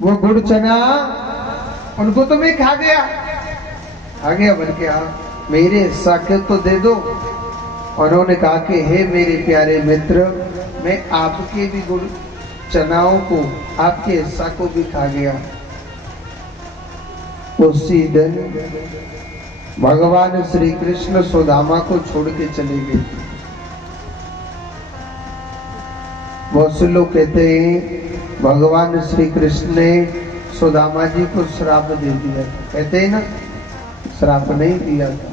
वो गुड़ चना उनको तो मैं खा गया बोल के मेरे हिस्सा के तो दे दो। उन्होंने कहा कि हे मेरे प्यारे मित्र, मैं आपके भी गुड़ चनाओं को, आपके हिस्सा को भी खा गया। उसी दिन भगवान श्री कृष्ण सुदामा को छोड़ के चले गए। बहुत से लोग कहते हैं भगवान श्री कृष्ण ने सुदामा जी को श्राप दे दिया था। कहते हैं ना, श्राप नहीं दिया था।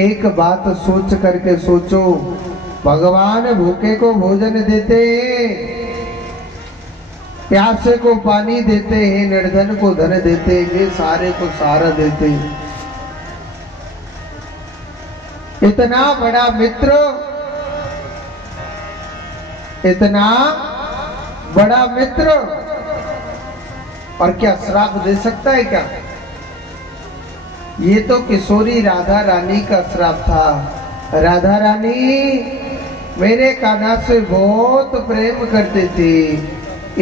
एक बात सोच करके सोचो, भगवान भूखे को भोजन देते हैं, प्यासे को पानी देते हैं, निर्धन को धन देते हैं, ये सारे को सारा देते हैं। इतना बड़ा मित्र, इतना बड़ा मित्र, और क्या श्राप दे सकता है क्या? ये तो किशोरी राधा रानी का श्राप था। राधा रानी मेरे कान्हा से बहुत प्रेम करते थे,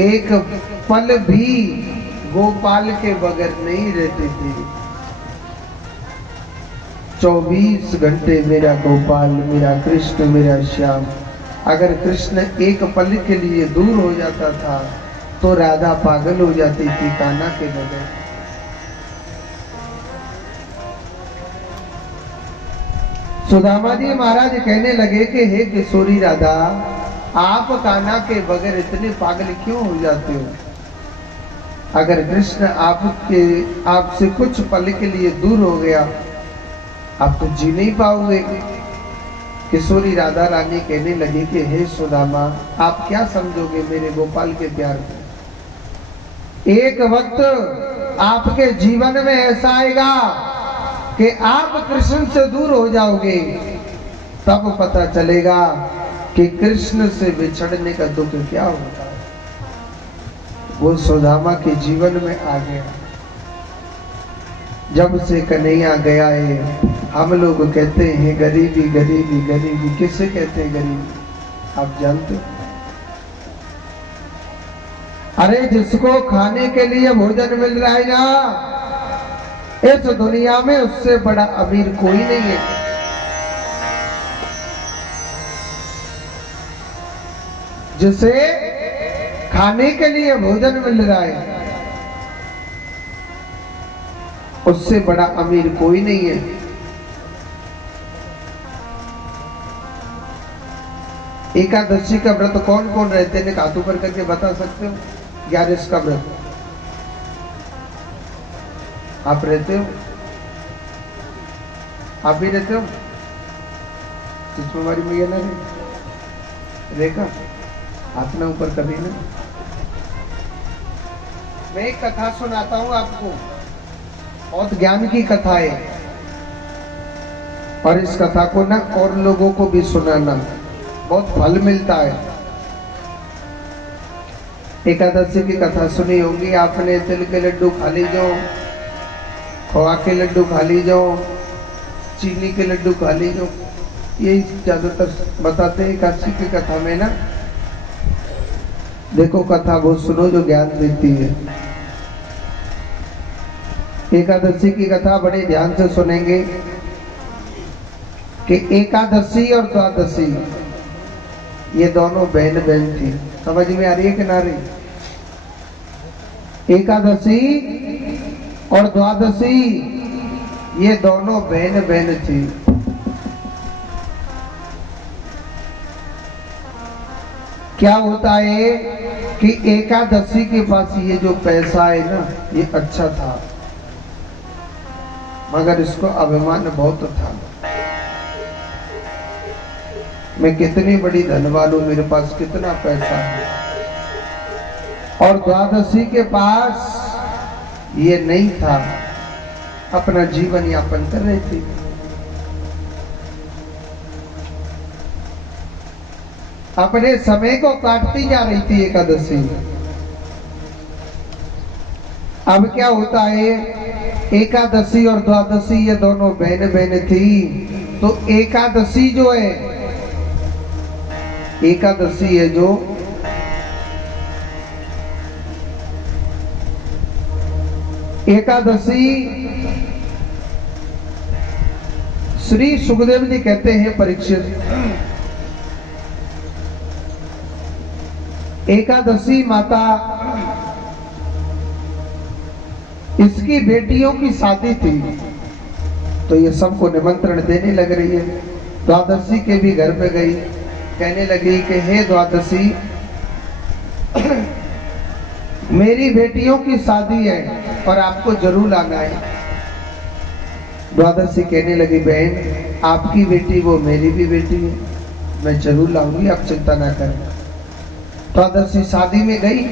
एक पल भी गोपाल के बगैर नहीं रहते थे। 24 घंटे मेरा गोपाल, मेरा कृष्ण, मेरा श्याम। अगर कृष्ण एक पल के लिए दूर हो जाता था तो राधा पागल हो जाती थी कान्हा के बगैर। सुदामा जी महाराज कहने लगे कि हे किशोरी राधा, आप कान्हा के बगैर इतने पागल क्यों हो जाते हो? अगर कृष्ण आपसे कुछ पल के लिए दूर हो गया, आप तो जी नहीं पाओगे। किशोरी राधा रानी कहने लगी कि हे सुदामा, आप क्या समझोगे मेरे गोपाल के प्यार को? एक वक्त आपके जीवन में ऐसा आएगा कि आप कृष्ण से दूर हो जाओगे, तब पता चलेगा कि कृष्ण से बिछड़ने का दुख क्या होता है। वो सुदामा के जीवन में आ गया। जब से कन्हैया गया है, हम लोग कहते हैं गरीबी गरीबी गरीबी। किसे कहते हैं गरीबी? आप जानते? अरे जिसको खाने के लिए भोजन मिल रहा है ना, इस दुनिया में उससे बड़ा अमीर कोई नहीं है। जिसे खाने के लिए भोजन मिल रहा है, उससे बड़ा अमीर कोई नहीं है। एकादशी का व्रत कौन कौन रहते हैं? हाथ ऊपर करके बता सकते हो? 11 का व्रत आप रहते हो? आप भी रहते हो? हमारी मैया ना रेखा हाथ ना ऊपर कभी ना। मैं एक कथा सुनाता हूं आपको, बहुत ज्ञान की कथा है, और इस कथा को ना और लोगों को भी सुनाना, बहुत फल मिलता है। एकादशी की कथा सुनी होगी आपने। तिल के लड्डू खा लीजो, खोआ के लड्डू खा लीजो, चीनी के लड्डू खा लीजो, यही ज्यादातर बताते हैं एकादशी की कथा में ना। देखो कथा वो सुनो जो ज्ञान देती है। एकादशी की कथा बड़े ध्यान से सुनेंगे कि एकादशी और द्वादशी ये दोनों बहन बहन थी। समझ में आ रही है कि ना रही? एकादशी और द्वादशी ये दोनों बहन बहन थी। क्या होता है कि एकादशी के पास ये जो पैसा है ना, ये अच्छा था, मगर इसको अभिमान बहुत था। मैं कितनी बड़ी धनवान हूं, मेरे पास कितना पैसा है। और द्वादशी के पास ये नहीं था, अपना जीवन यापन कर रही थी। अपने समय को काटती जा रही थी एकादशी। अब क्या होता है, एकादशी और द्वादशी ये दोनों बहन बहन थी। तो एकादशी जो है, एकादशी है जो एकादशी श्री सुखदेव जी कहते हैं परीक्षित, एकादशी माता इसकी बेटियों की शादी थी, तो ये सबको निमंत्रण देने लग रही है। द्वादशी के भी घर पे गई, कहने लगी कि हे द्वादशी, मेरी बेटियों की शादी है और आपको जरूर आना है। द्वादशी कहने लगी, बहन आपकी बेटी वो मेरी भी बेटी है, मैं जरूर लाऊंगी, आप चिंता ना करें। द्वादशी शादी में गई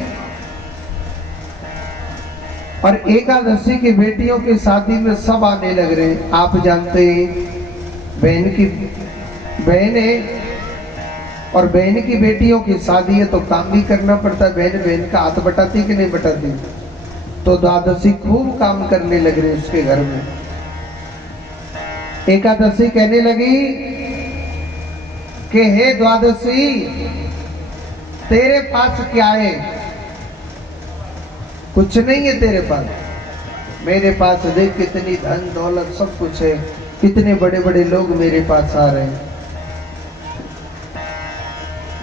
और एकादशी की बेटियों की शादी में सब आने लग रहे हैं। आप जानते हैं बहन है और बहन की बेटियों की शादी है तो काम भी करना पड़ता है। बहन का हाथ बटाती कि नहीं बटाती? तो द्वादशी खूब काम करने लग रहे उसके घर में। एकादशी कहने लगी कि हे द्वादशी, तेरे पास क्या है? कुछ नहीं है तेरे पास। मेरे पास देख कितनी धन दौलत सब कुछ है, कितने बड़े बड़े लोग मेरे पास आ रहे हैं।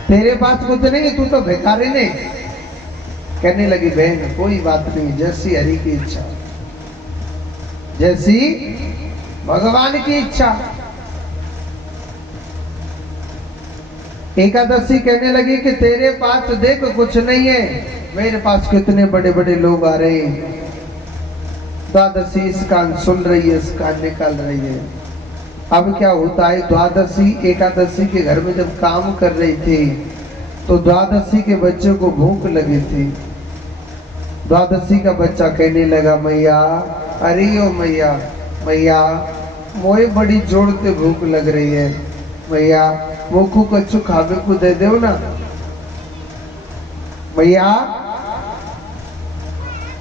तेरे पास कुछ नहीं, तू तो भिखारी ने। कहने लगी, बहन कोई बात नहीं, जैसी हरि की इच्छा, जैसी भगवान की इच्छा। एकादशी कहने लगी कि तेरे पास देख कुछ नहीं है, मेरे पास कितने बड़े बड़े लोग आ रहे हैं। द्वादशी इस कान सुन रही है, इस कान निकाल रही है। अब क्या होता है, द्वादशी एकादशी के घर में जब काम कर रही थी तो द्वादशी के बच्चे को भूख लगी थी। द्वादशी का बच्चा कहने लगा, मैया, अरे ओ मैया, मैया मोए बड़ी जोर से भूख लग रही है, मैया मोकू कच्चू खावे को दे दो ना। मैया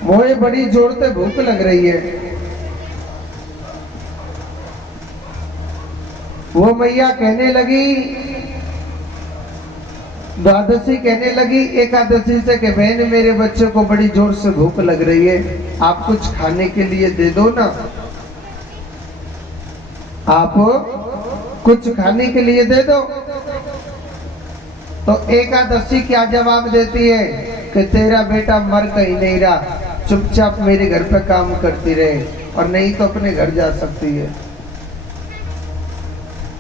मोए बड़ी जोर से भूख लग रही है। वो मैया कहने लगी, द्वादशी कहने लगी एकादशी से कि बहन मेरे बच्चे को बड़ी जोर से भूख लग रही है, आप कुछ खाने के लिए दे दो ना, आप कुछ खाने के लिए दे दो। तो एकादशी क्या जवाब देती है कि तेरा बेटा मर कहीं नहीं रहा, चुपचाप मेरे घर पे काम करती रहे, और नहीं तो अपने घर जा सकती है।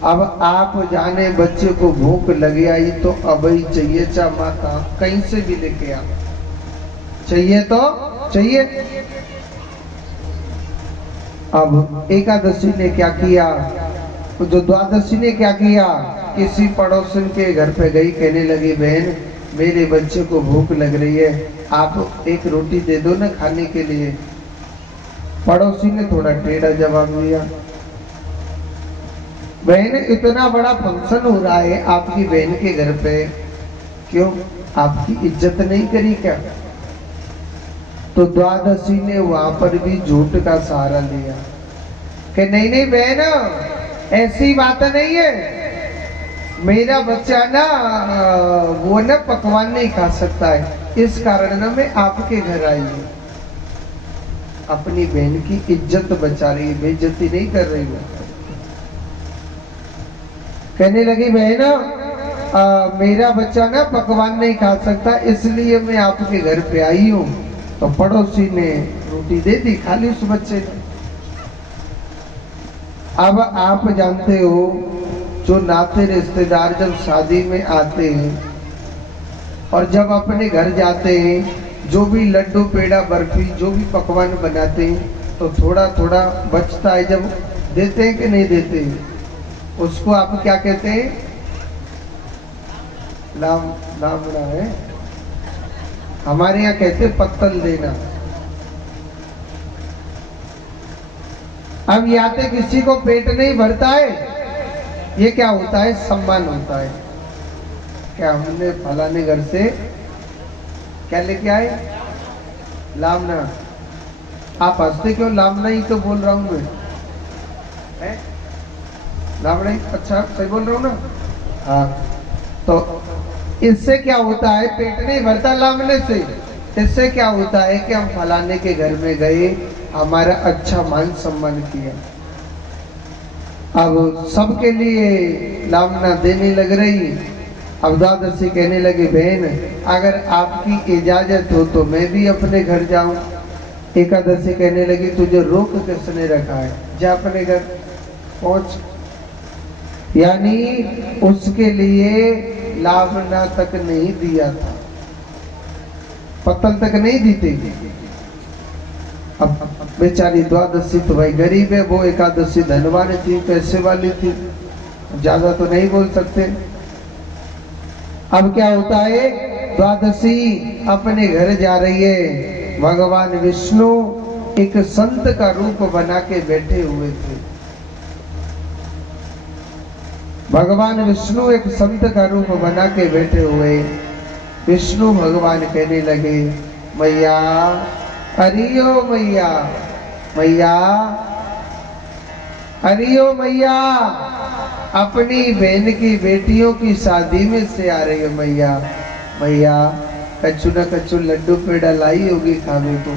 अब आप जाने बच्चे को भूख लगी आई तो अब ही चाहिए, चा माता कहीं से भी लेके आ, चाहिए तो चाहिए। अब एकादशी ने क्या किया, तो जो द्वादशी ने क्या किया, किसी पड़ोसन के घर पे गई, कहने लगी, बहन मेरे बच्चे को भूख लग रही है, आप एक रोटी दे दो ना खाने के लिए। पड़ोसी ने थोड़ा टेढ़ा जवाब दिया, बहन इतना बड़ा फंक्शन हो रहा है आपकी बहन के घर पे, क्यों आपकी इज्जत नहीं करी क्या? तो द्वादशी ने वहां पर भी झूठ का सहारा लिया कि नहीं नहीं बहन ऐसी बात नहीं है, मेरा बच्चा ना वो ना पकवान नहीं खा सकता है, इस कारण ना मैं आपके घर आई हूँ। अपनी बहन की इज्जत बचा रही है, बेइज्जती नहीं कर रही है। कहने लगी, बहन मेरा बच्चा ना पकवान नहीं खा सकता, इसलिए मैं आपके घर पे आई हूँ। तो पड़ोसी ने रोटी दे दी, खा ली उस बच्चे ने। अब आप जानते हो जो नाते रिश्तेदार जब शादी में आते हैं और जब अपने घर जाते हैं, जो भी लड्डू पेड़ा बर्फी जो भी पकवान बनाते हैं तो थोड़ा थोड़ा बचता है, जब देते हैं कि नहीं देते हैं, उसको आप क्या कहते हैं? लामड़ा है, हमारे यहाँ कहते हैं पत्तल देना। अब यहाँ पे किसी को पेट नहीं भरता है, ये क्या होता है? सम्मान होता है। क्या हमने फलाने घर से क्या लेके आए? लामना। आप हंसते क्यों? लामना ही तो बोल रहा हूं मैं, लामना ही। अच्छा सही बोल रहा हूँ ना? हाँ। तो इससे क्या होता है? पेट नहीं भरता लामने से, इससे क्या होता है कि हम फलाने के घर में गए, हमारा अच्छा मान सम्मान किया। अब सबके लिए लावना देने लग रही। अब द्वादशी कहने लगे, बहन अगर आपकी इजाजत हो तो मैं भी अपने घर जाऊं। एकादशी कहने लगी, तुझे रोक किसने रखा है, जा अपने घर पहुंच। यानी उसके लिए लावना तक नहीं दिया था, पत्तल तक नहीं दी थी। अब बेचारी द्वादशी तो भाई गरीब है, वो एकादशी धनवान थी, पैसे वाली थी, ज्यादा तो नहीं बोल सकते। अब क्या होता है, द्वादशी अपने घर जा रही है। भगवान विष्णु एक संत का रूप बना के बैठे हुए थे। भगवान विष्णु एक संत का रूप बना के बैठे हुए। विष्णु भगवान कहने लगे, मैया हरिओ मैया, मैया हरिओ मैया, अपनी बहन की बेटियों की शादी में से आ रही हो मैया। मैया कच्चू न कच्चू लड्डू पेड़ा लाई होगी खाने को।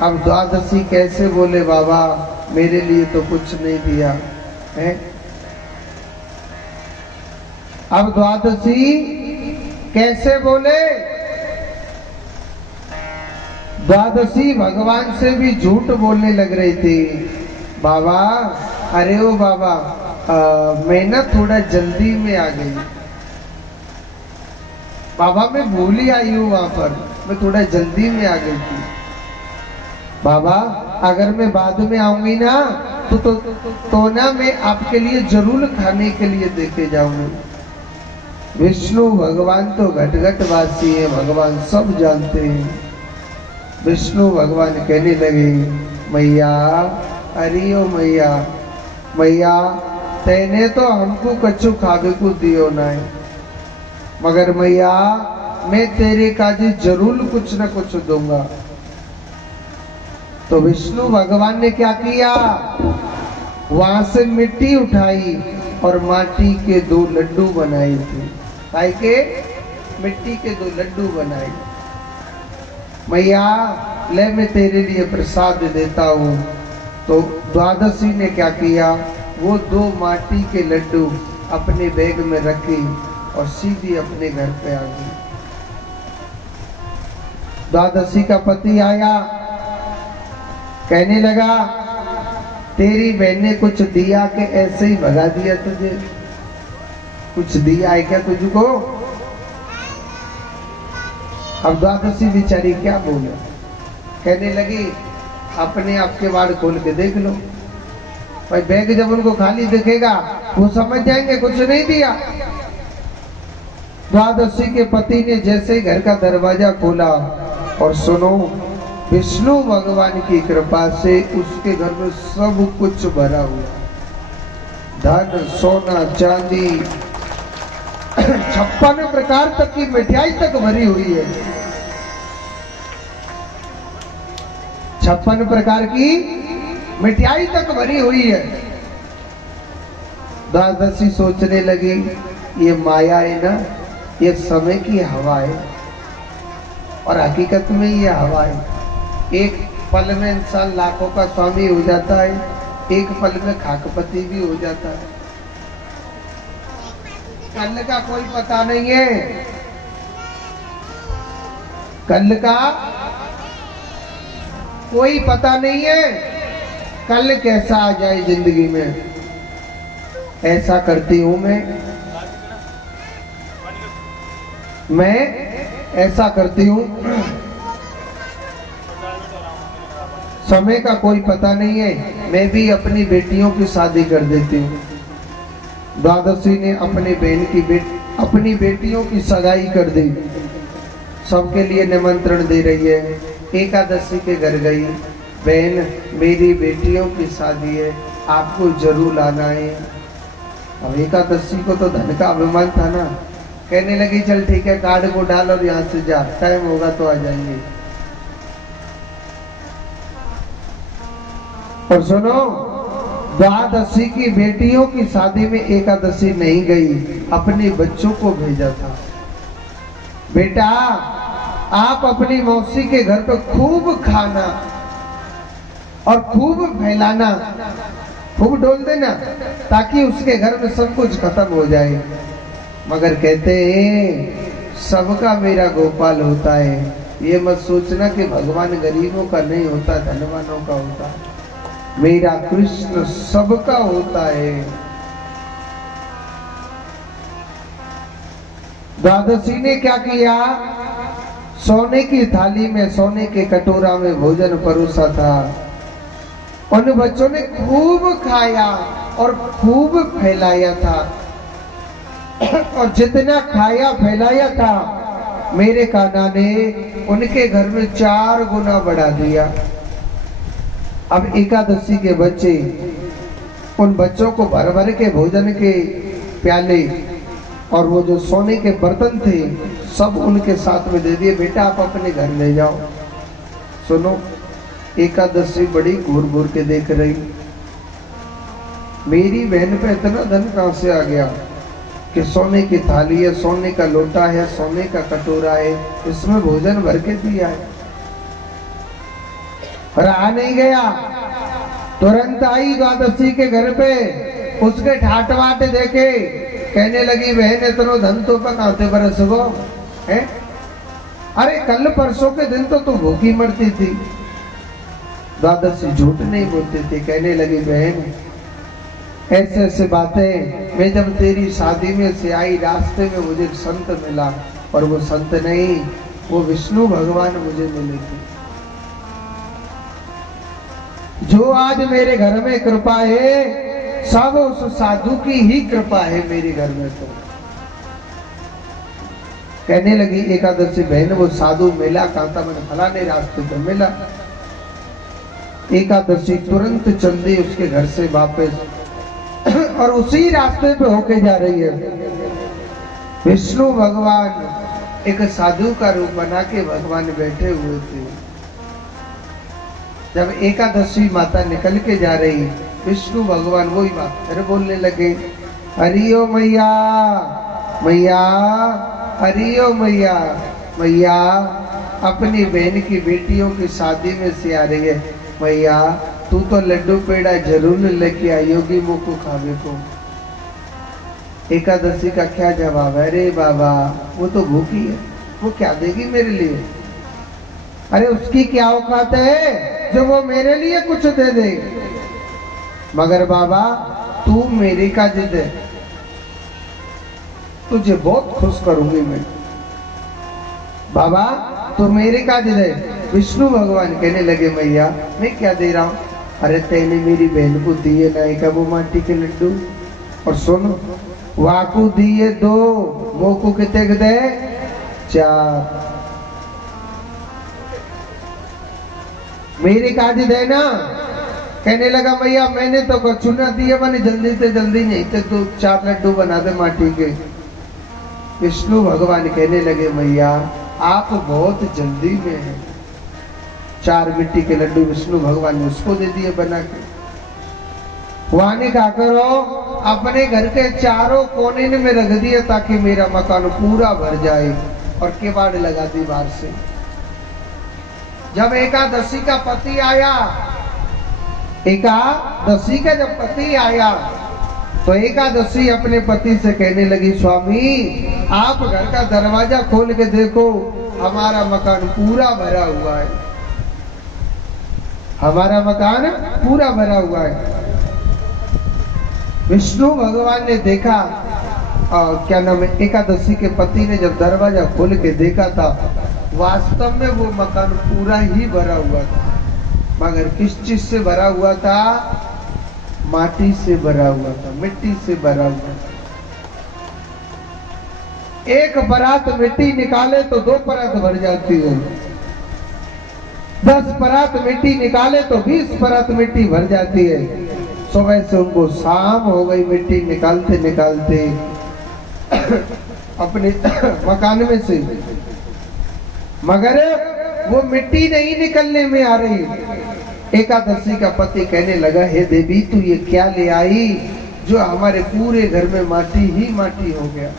अब द्वादशी कैसे बोले, बाबा मेरे लिए तो कुछ नहीं दिया है। अब द्वादशी कैसे बोले, द्वादशी भगवान से भी झूठ बोलने लग रही थी। बाबा अरे ओ बाबा, मैं ना थोड़ा जल्दी में आ गई बाबा, मैं भूल ही आई हूँ वहां पर, मैं थोड़ा जल्दी में आ गई थी बाबा। अगर मैं बाद में आऊंगी ना तो ना मैं आपके लिए जरूर खाने के लिए देके जाऊंगी। विष्णु भगवान तो घट घट वासी है, भगवान सब जानते हैं। विष्णु भगवान कहने लगे, मैया हरिओ मैया, मैया तेने तो हमको कच्चू खावे को दियो ना है, मगर मैया मैं तेरे काजी जरूर कुछ न कुछ दूंगा। तो विष्णु भगवान ने क्या किया, वहां से मिट्टी उठाई और माटी के 2 लड्डू बनाए थे। ताई के मिट्टी के 2 लड्डू बनाए। मैया ले मैं तेरे लिए प्रसाद देता हूँ। तो द्वादशी ने क्या किया, वो 2 माटी के लड्डू अपने बैग में रखी और सीधी अपने घर पे आ गई। द्वादशी का पति आया, कहने लगा, तेरी बहन ने कुछ दिया कि ऐसे ही भगा दिया तुझे, कुछ दिया है क्या तुझको? अब द्वादशी बेचारी क्या बोले, कहने लगी, अपने आप के वाड़ खोल के देख लो। भाई बैग जब उनको खाली दिखेगा वो समझ जाएंगे कुछ नहीं दिया। द्वादशी के पति ने जैसे ही घर का दरवाजा खोला और सुनो, विष्णु भगवान की कृपा से उसके घर में सब कुछ भरा हुआ, धन सोना चांदी 56 प्रकार तक की मिठाई तक भरी हुई है। 56 प्रकार की मिठाई तक भरी हुई है। द्वादशी सोचने लगी, ये माया है ना, ये समय की हवा है, और हकीकत में ये हवा है। एक पल में इंसान लाखों का स्वामी हो जाता है, एक पल में खाकपति भी हो जाता है। कल का कोई पता नहीं है, कल का कोई पता नहीं है, कल कैसा आ जाए जिंदगी में। ऐसा करती हूं मैं ऐसा करती हूं, समय का कोई पता नहीं है, मैं भी अपनी बेटियों की शादी कर देती हूँ। द्वादशी ने अपनी बेटियों की सगाई कर दी, सबके लिए निमंत्रण दे रही है। एकादशी के घर गई, बहन मेरी बेटियों की शादी है, आपको जरूर आना है। अब एकादशी को तो धन का अभिमान था ना, कहने लगी चल ठीक है, कार्ड को डाल और यहाँ से जा, टाइम होगा तो आ जाएंगे। और सुनो, द्वादशी की बेटियों की शादी में एकादशी नहीं गई, अपने बच्चों को भेजा था। बेटा आप अपनी मौसी के घर पे खूब खाना और खूब फैलाना, खूब डोल देना ताकि उसके घर में सब कुछ खत्म हो जाए। मगर कहते हैं सबका मेरा गोपाल होता है, ये मत सोचना कि भगवान गरीबों का नहीं होता, धनवानों का होता है। मेरा कृष्ण सबका होता है। द्वादशी ने क्या किया? सोने की थाली में, सोने के कटोरा में भोजन परोसा था। उन बच्चों ने खूब खाया और खूब फैलाया था, और जितना खाया फैलाया था मेरे कान्हा ने उनके घर में 4 गुना बढ़ा दिया। अब एकादशी के बच्चे उन बच्चों को भर भर के भोजन के प्याले और वो जो सोने के बर्तन थे सब उनके साथ में दे दिए। बेटा आप अपने घर ले जाओ। सुनो, एकादशी बड़ी घूर घूर के देख रही, मेरी बहन पे इतना धन कहां से आ गया कि सोने की थाली है, सोने का लोटा है, सोने का कटोरा है, इसमें भोजन भर के दिया है। रहा नहीं गया, तुरंत आई द्वादशी के घर पे, उसके ठाट वाट देखे, कहने लगी बहन इतना धन तो पकाते बरस गो है। अरे कल परसों के दिन तो तू भूखी मरती थी। द्वादशी झूठ नहीं बोलती थी। कहने लगी बहन ऐसे ऐसे बातें, मैं जब तेरी शादी में से आई रास्ते में मुझे एक संत मिला, और वो संत नहीं, वो विष्णु भगवान मुझे मिले थे। जो आज मेरे घर में कृपा है सब उस साधु की ही कृपा है मेरे घर में। तो कहने लगी एकादशी बहन वो साधु मिला कहा था? मैंने फलाने रास्ते पर मिला। एकादशी तुरंत चल दी उसके घर से वापस और उसी रास्ते पे होके जा रही है। विष्णु भगवान एक साधु का रूप बना के भगवान बैठे हुए थे। जब एकादशी माता निकल के जा रही, विष्णु भगवान वही बात फिर बोलने लगे, हरिओ मैया मैया, हरिओ मैया मैया, अपनी बहन की बेटियों की शादी में से आ रही है मैया, तू तो लड्डू पेड़ा जरूर लेके आयोगी मुझको खावे को। एकादशी का क्या जवाब है? अरे बाबा वो तो भूखी है, वो क्या देगी मेरे लिए? अरे उसकी क्या औकात है जो वो मेरे लिए कुछ दे दे? मगर बाबा तू मेरी का जिद है, तुझे बहुत खुश करूंगी मैं। बाबा तो मेरे का जिद है। विष्णु भगवान कहने लगे मैया मैं क्या दे रहा हूं? अरे तेने मेरी बहन को दिए नहीं का वो माटी के लड्डू, और सुन वाकू दिए 2, मोकू कितने दे 4। मेरी काज देना। कहने लगा भैया मैंने तो चुना दिए, मैंने जल्दी से जल्दी नहीं थे तो 4 लड्डू बना दे माटी के। विष्णु भगवान कहने लगे मैया आप बहुत जल्दी में हैं। 4 मिट्टी के लड्डू विष्णु भगवान ने उसको दे दिए बना के। वहां ने क्या करो अपने घर के चारों कोने में रख दिए ताकि मेरा मकान पूरा भर जाए, और केवाड़ लगा दी बाहर से। जब एकादशी का पति आया, एकादशी का जब पति आया तो एकादशी अपने पति से कहने लगी स्वामी आप घर का दरवाजा खोल के देखो, हमारा मकान पूरा भरा हुआ है, हमारा मकान पूरा भरा हुआ है। विष्णु भगवान ने देखा, क्या नाम है, एकादशी के पति ने जब दरवाजा खोल के देखा था वास्तव में वो मकान पूरा ही भरा हुआ था। मगर किस चीज से भरा हुआ था? माटी से भरा हुआ था, मिट्टी से भरा हुआ था। एक परात मिट्टी निकाले तो 2 परात भर जाती है, 10 परात मिट्टी निकाले तो 20 परात मिट्टी भर जाती है। सुबह से उनको शाम हो गई मिट्टी निकालते निकालते अपने मकान में से, मगर वो मिट्टी नहीं निकलने में आ रही। एकादशी का पति कहने लगा हे देवी तू ये क्या ले आई जो हमारे पूरे घर में माटी ही माटी हो गया।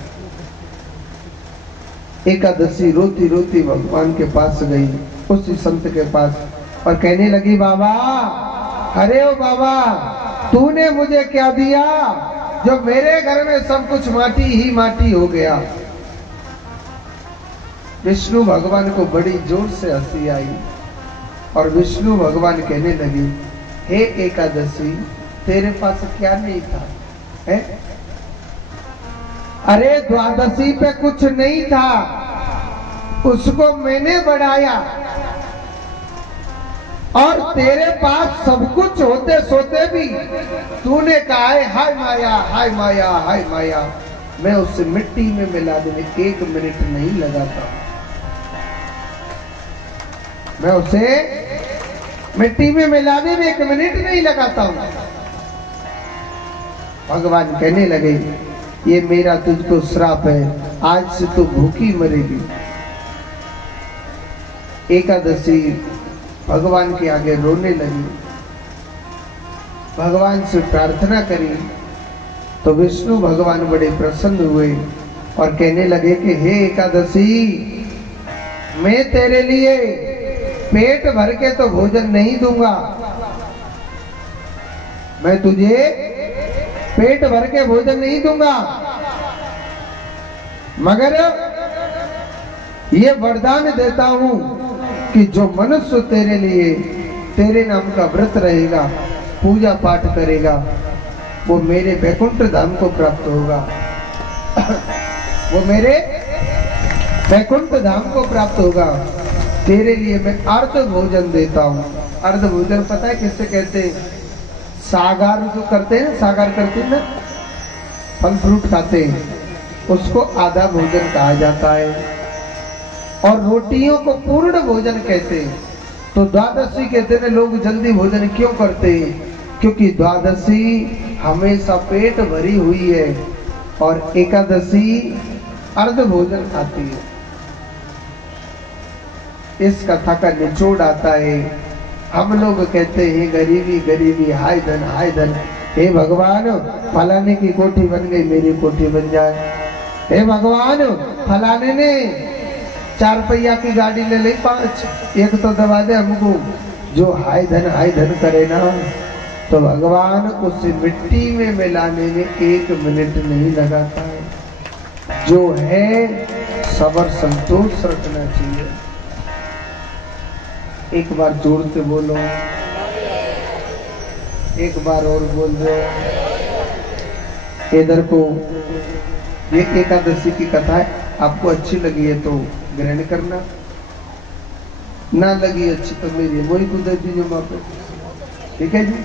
एकादशी रोती रोती भगवान के पास गई, उसी संत के पास, और कहने लगी, बाबा, अरे ओ बाबा, तूने मुझे क्या दिया जो मेरे घर में सब कुछ माटी ही माटी हो गया। विष्णु भगवान को बड़ी जोर से हंसी आई और विष्णु भगवान कहने लगे, हे एकादशी, तेरे पास क्या नहीं था है? अरे द्वादशी पे कुछ नहीं था, उसको मैंने बढ़ाया, और तेरे पास सब कुछ होते सोते भी तूने कहा है, हाय माया, हाय माया, हाय माया। मैं उसे मिट्टी में मिलाने में 1 मिनट नहीं लगाता, मैं उसे मिट्टी में मिलाने में 1 मिनट नहीं लगाता हूं। भगवान कहने लगे, ये मेरा तुझको श्राप है, आज से तू भूखी मरेगी। एकादशी भगवान के आगे रोने लगी, भगवान से प्रार्थना करी, तो विष्णु भगवान बड़े प्रसन्न हुए और कहने लगे कि हे एकादशी, मैं तेरे लिए पेट भर के तो भोजन नहीं दूंगा, मैं तुझे पेट भर के भोजन नहीं दूंगा, मगर ये वरदान देता हूं कि जो मनुष्य तेरे लिए, तेरे नाम का व्रत रहेगा, पूजा पाठ करेगा, वो मेरे वैकुंठ धाम को प्राप्त होगा, वो मेरे वैकुंठ धाम को प्राप्त होगा। तेरे लिए मैं अर्ध भोजन देता हूं। अर्ध भोजन पता है किससे कहते हैं? सागार जो करते हैं, सागार करते हैं ना, फल फ्रूट खाते हैं, उसको आधा भोजन कहा जाता है। और रोटियों को पूर्ण भोजन कहते हैं। तो द्वादशी कहते हैं लोग जल्दी भोजन क्यों करते हैं? क्योंकि द्वादशी हमेशा पेट भरी हुई है और एकादशी अर्ध भोजन खाती है। इस कथा का निचोड़ आता है, हम लोग कहते हैं गरीबी गरीबी, हाय धन हाय धन। हे भगवान, फलाने की कोठी बन गई, मेरी कोठी बन जाए। हे भगवान, फलाने ने 4 पहिया की गाड़ी ले ली, 5, एक तो दबा दे हमको। जो हाय धन करे ना, तो भगवान उसे मिट्टी में मिलाने में 1 मिनट नहीं लगाता है। जो है सबर संतोष रखना चाहिए। एक बार जोर से बोलो, एक बार और बोल दो। इधर को ये एकादशी की कथा है, आपको अच्छी लगी है तो ग्रहण करना, ना लगी अच्छी तो मेरी वही कुदर दीजिए वहां पे, ठीक है जी।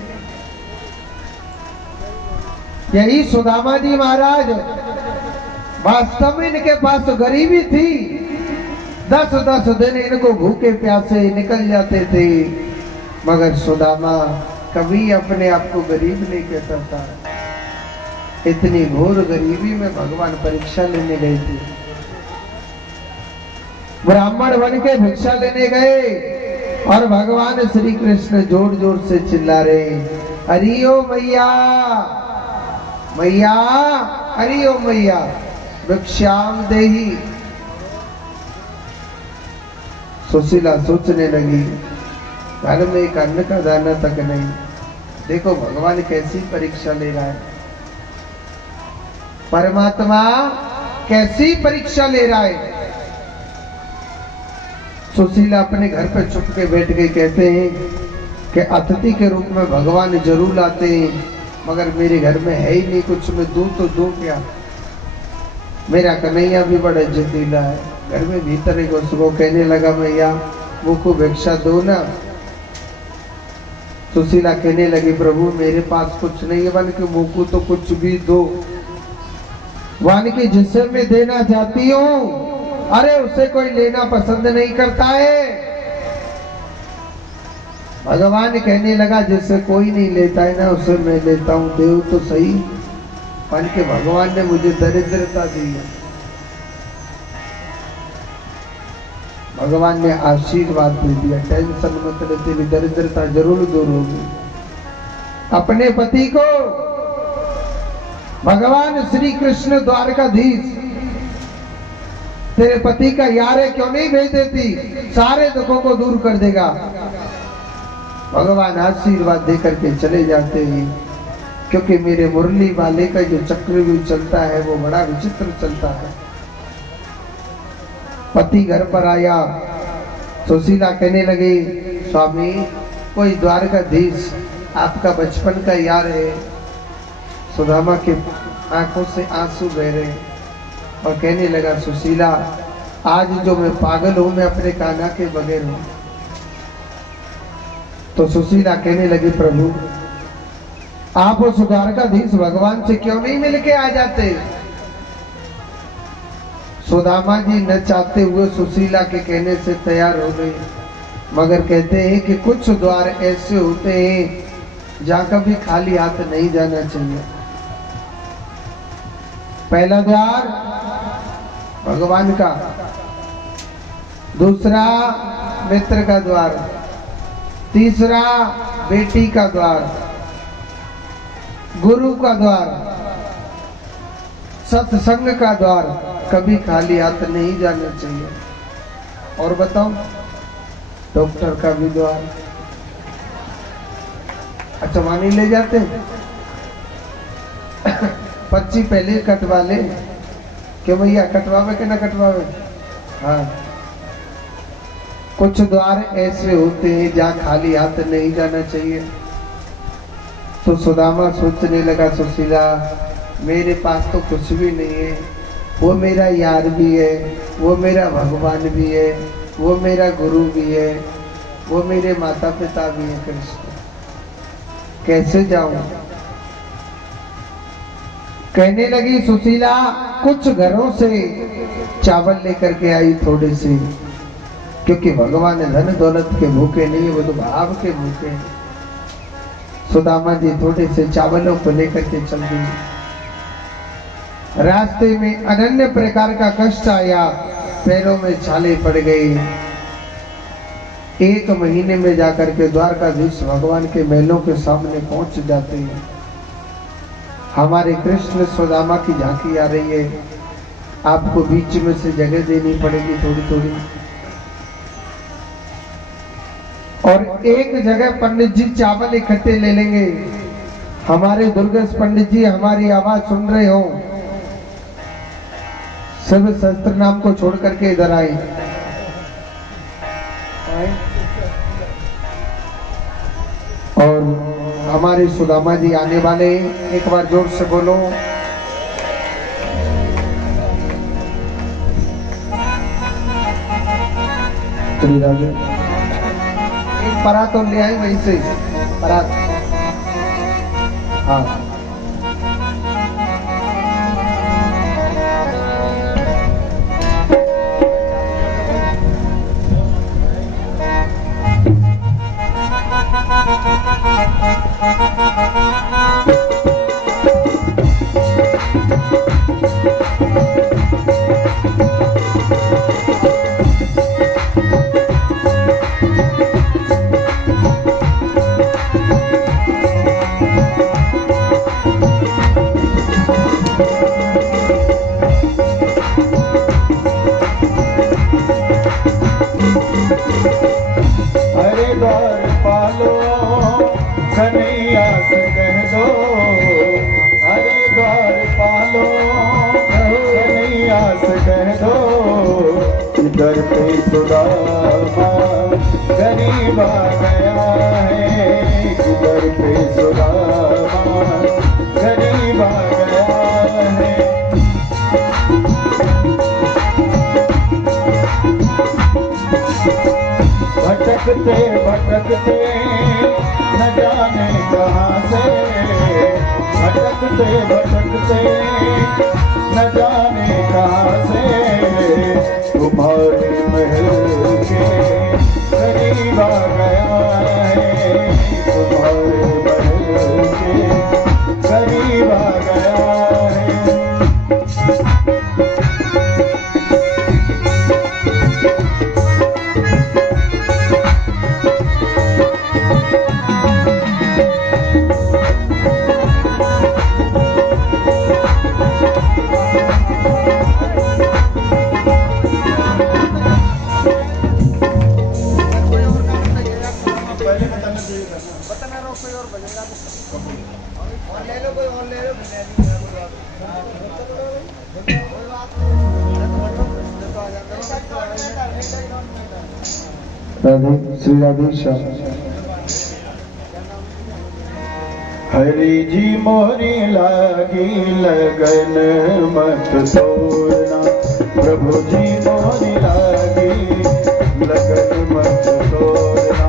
यही सुदामा जी महाराज, वास्तव में इनके पास तो गरीबी थी, 10-10 दिन इनको भूखे प्यासे निकल जाते थे, मगर सुदामा कभी अपने आप को गरीब नहीं कहता था। इतनी घोर गरीबी में भगवान परीक्षा लेने गए थे। ब्राह्मण बन के भिक्षा लेने गए और भगवान श्री कृष्ण जोर जोर से चिल्ला रहे, हरि ओ मैया मैया, हरि ओ मैया, भिक्षाम देही। सुशीला सोचने लगी, घर में एक अन्न का दाना तक नहीं। देखो भगवान कैसी परीक्षा ले रहा है, परमात्मा कैसी परीक्षा ले रहा है। सुशीला अपने घर पे चुप के बैठ गई। कहते हैं कि अतिथि के रूप में भगवान जरूर आते हैं, मगर मेरे घर में है ही नहीं कुछ, मैं दूं तो दूं क्या। मेरा कन्हैया भी बड़ा जतीला है, घर में भीतर एक उसको कहने लगा, मैया मुझको भिक्षा दो ना। सुशीला कहने लगी, प्रभु मेरे पास कुछ नहीं है, वन के मुझको तो कुछ भी दो। वन की जिससे मैं देना चाहती हूँ, अरे उसे कोई लेना पसंद नहीं करता है। भगवान कहने लगा, जिससे कोई नहीं लेता है ना, उसे मैं लेता हूँ, देव तो सही। वन के भगवान ने मुझे दरिद्रता दी है, भगवान ने आशीर्वाद दे दिया, टेंशन मत ले, तेरी दरिद्रता जरूर दूर होगी। अपने पति को भगवान श्री कृष्ण द्वारकाधीश तेरे पति का यार है, क्यों नहीं भेज देती, सारे दुखों को दूर कर देगा। भगवान आशीर्वाद दे करके चले जाते हैं, क्योंकि मेरे मुरली वाले का जो चक्रव्यूह चलता है वो बड़ा विचित्र चलता है। पति घर पर आया, सुशीला कहने लगी, स्वामी कोई द्वारकाधीश आपका बचपन का यार है। सुदामा के आंखों से आंसू बह रहे और कहने लगा, सुशीला आज जो मैं पागल हूं, मैं अपने कान्हा के बगैर हूं। तो सुशीला कहने लगी, प्रभु आप उस द्वारकाधीश भगवान से क्यों नहीं मिलके आ जाते। सुदामा जी न चाहते हुए सुशीला के कहने से तैयार हो गए, मगर कहते हैं कि कुछ द्वार ऐसे होते हैं जहां कभी खाली हाथ नहीं जाना चाहिए। पहला द्वार भगवान का, दूसरा मित्र का द्वार, तीसरा बेटी का द्वार, गुरु का द्वार, सत्संग का द्वार, कभी खाली हाथ नहीं जाना चाहिए। और बताओ, डॉक्टर का भी द्वार। अच्छा मानी ले जाते पर्ची पहले कटवा ले, क्यों भैया कटवावे के ना कटवावे। हाँ, कुछ द्वार ऐसे होते हैं जहाँ खाली हाथ नहीं जाना चाहिए। तो सुदामा सोचने लगा, सुशीला मेरे पास तो कुछ भी नहीं है, वो मेरा यार भी है, वो मेरा भगवान भी है, वो मेरा गुरु भी है, वो मेरे माता पिता भी है कृष्ण, कैसे जाऊं। कहने लगी सुशीला, कुछ घरों से चावल लेकर के आई थोड़े से, क्योंकि भगवान धन दौलत के भूखे नहीं, वो तो भाव के भूखे हैं। सुदामा जी थोड़े से चावलों को लेकर के चल गई। रास्ते में अनन्य प्रकार का कष्ट आया, पैरों में छाले पड़ गई। 1 महीने में जाकर के द्वारकाधीश भगवान के महलों के सामने पहुंच जाते हैं। हमारे कृष्ण सुदामा की झांकी आ रही है, आपको बीच में से जगह देनी पड़ेगी थोड़ी थोड़ी। और एक जगह पंडित जी चावल इकट्ठे ले लेंगे। हमारे दुर्गेश पंडित जी हमारी आवाज सुन रहे हो, सर्व शस्त्र नाम को छोड़ करके इधर आए। और हमारे सुदामा जी आने वाले, एक बार जोर से बोलो। एक परात तो ले आए वहीं से, परात। हाँ दर पे सुदामा गरीब आ गया है, दर पे सुदामा गरीब आ गया है। भटकते भटकते न जाने कहाँ से, भटकते भटकते न जाने कहाँ से, तुम्हारे महल के करीब आ गया है, तुम्हारे महल के करीब आ गया है। राधे श्री राधे श्याम। हरि जी मोरी लागी लगन मत तोड़ना, प्रभु जी मोरी लागी लगन मत तोड़ना,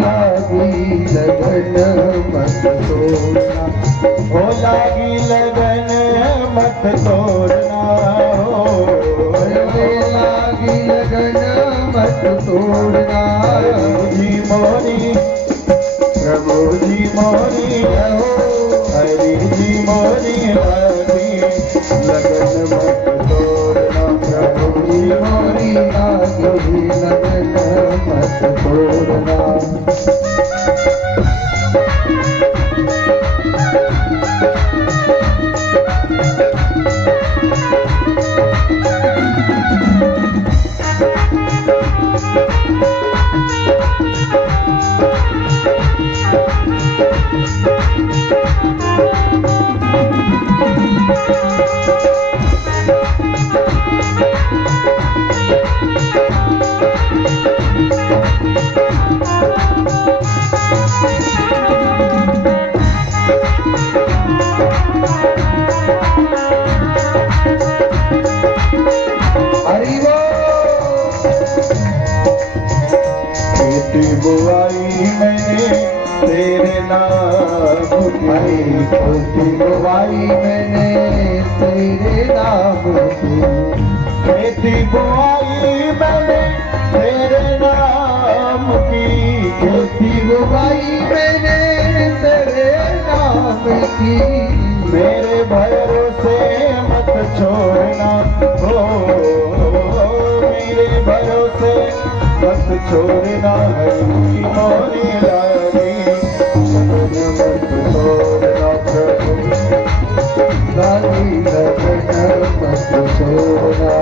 लागी लगन मत तोड़ना, हो लागी लगन मत तोड़ना, लागी लगन मत तोड़ना। जी मोरी प्रभु जी मोरी हो, हरि जी मोरी लागी लगन मत तोड़ना, प्रभु जी मोरी लागी लगन मत तोड़ना। बुआई मैंने तेरे नाम की, खेती बुआई मैंने तेरे नाम की, खेती बुआई मैंने तेरे नाम की, खेती बुआई मैंने तेरे नाम की। मेरे भरोसे मत छोड़ना, हो मेरे भरोसे मत छोड़ना, हरि मोरी लागी लगन मत तोड़ना, प्रभु लागी लगन मत तोड़ना।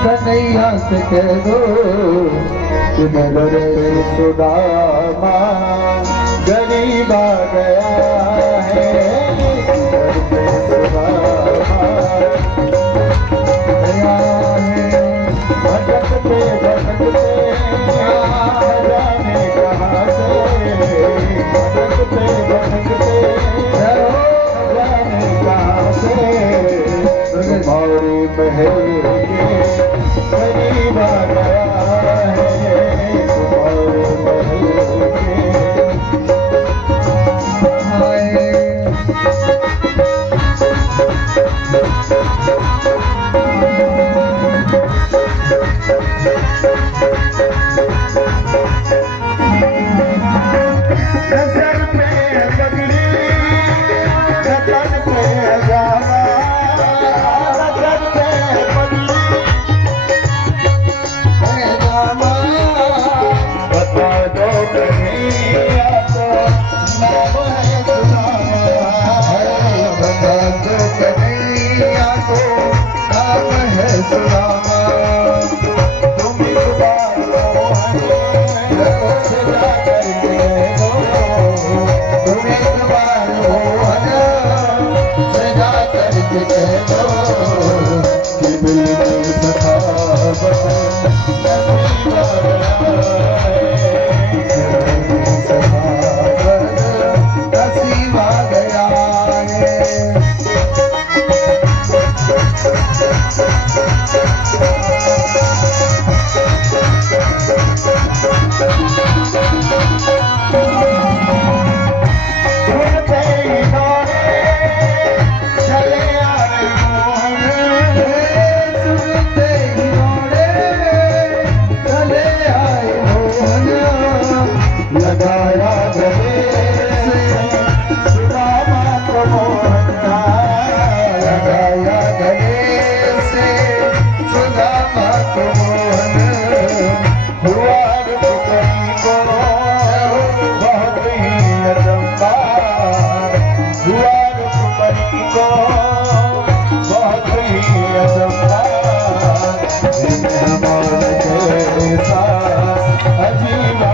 कन्हैया से कह दो नगर पे सुदामा गरीब आ गया है, नगर पे सुदामा गया है। भटकते भटकते जाने कहाँ से, भटकते भटकते जाने कहाँ से, तुम्हारी महल के करीब आ गया है, तुम्हारे महल के नजर पे पगड़ी, नजर पे जावा, नजर पे पगड़ी, बता दो कन्हैया को नाम है सुदामा, बता दो कन्हैया को नाम है सुदामा। तुम एक बार सजा करके दो, तुम एक बार मोहन सजा करके कह दो कि बिल्कुल सखावत नसीब आ गया है, सखावत नसीब आ गया है। ढूंढते ही दौड़े चले आए मोहन, सुनते ही दौड़े मोहन हुआ रुक्मणी को बहुत ही अचंभा हुआ रुक्मणी को बहुत ही अचंभा हमारे जैसा अजीबा